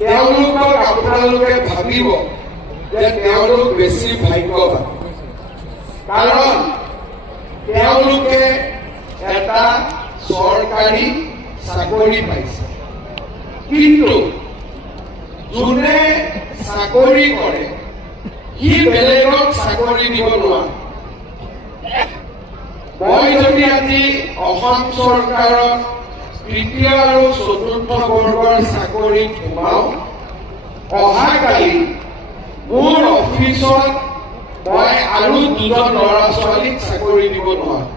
তেওঁলোকক আপোনালোকে ভাবিব যে তেওঁলোক বেছি ভাগ্যৱান, কাৰণ তেওঁলোকে এটা চৰকাৰী চাকৰি পাইছে। কিন্তু যোনে চাকৰি কৰে সি বেলেগক চাকৰি দিব নোৱাৰে। মই যদি আজি অসম চৰকাৰত তৃতীয় আৰু চতুৰ্থ বৰ্গৰ চাকৰিত সোমাও, অহাকালি মোৰ অফিচত মই আৰু দুজন ল'ৰা ছোৱালীক চাকৰি দিব নোৱাৰো।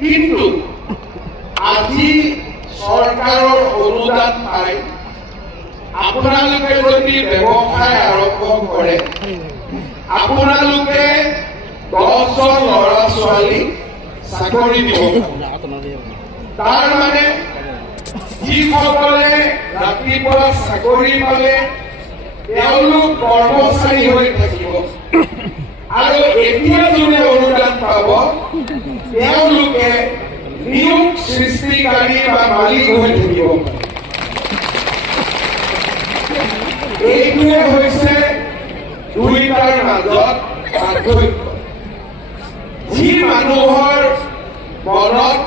কিন্তু আজি চৰকাৰৰ অনুদান পাই আপোনালোকে যদি ব্যৱসায় আৰম্ভ কৰে, আপোনালোকে 10জন ল'ৰা ছোৱালীক চাকৰি দিব। তাৰ মানে যিসকলে ৰাতিপুৱা চাকৰি পালে তেওঁলোক কৰ্মচাৰী হৈ থাকিব, আৰু এতিয়া যোনে অনুদান পাব তেওঁলোকে নিয়োগ সৃষ্টিকাৰী বা মালিক হৈ থাকিব। এইটোৱে হৈছে দুইটাৰ মাজত পাৰ্থক্য। যি মানুহৰ মনত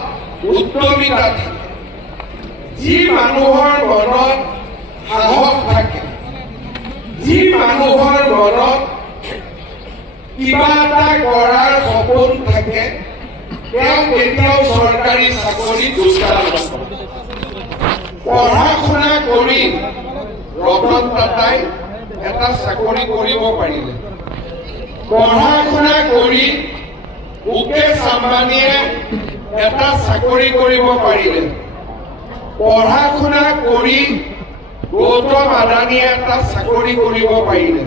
উদ্যমিতা থাকে, যি মানুহৰ মনত সাহস থাকে, যি মানুহৰ মনত কিবা এটা কৰাৰ সপোন থাকে, তেওঁ কেতিয়াও চৰকাৰী চাকৰি দুষ্টাল নকৰে। পঢ়া শুনা কৰি ৰতন টাটাই এটা চাকৰি কৰিব পাৰিলে, পঢ়া শুনা কৰি মুকেশ আম্বানীয়ে এটা চাকৰি কৰিব পাৰিলে, পঢ়া শুনা কৰি গৌতম আদানীয়ে এটা চাকৰি কৰিব পাৰিলে।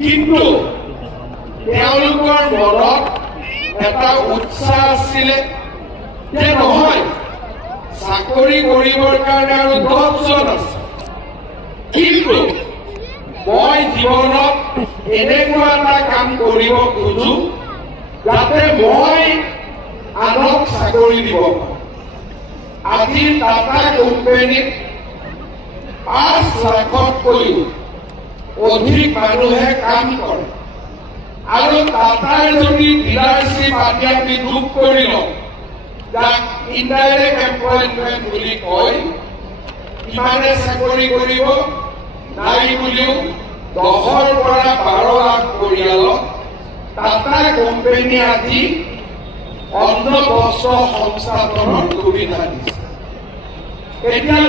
কিন্তু তেওঁলোকৰ মনত এটা উৎসাহ আছিলে যে নহয়, চাকৰি কৰিবৰ কাৰণে আৰু 10জন আছে, কিন্তু মই জীৱনত এনেকুৱা এটা কাম কৰিব খোজো যাতে মই আনক চাকৰি দিব পাৰোঁ। আজি টাটা কোম্পানীত 5 লাখতকৈও অধিক মানুহে কাম কৰে, আৰু টাটাৰ যদি ডিলাৰশ্বিপ আদি আমি যোগ কৰি লওঁ, যাক ইনডাইৰেক্ট এমপ্লয়মেণ্ট বুলি কয়, কিমানে চাকৰি কৰিব নাই বুলিও 10ৰ পৰা 12 লাখ পৰিয়ালক টাটা কোম্পানী আজি অন্ন বস্ত্ৰ সংস্থাপনৰ সুবিধা দিছে। এতিয়া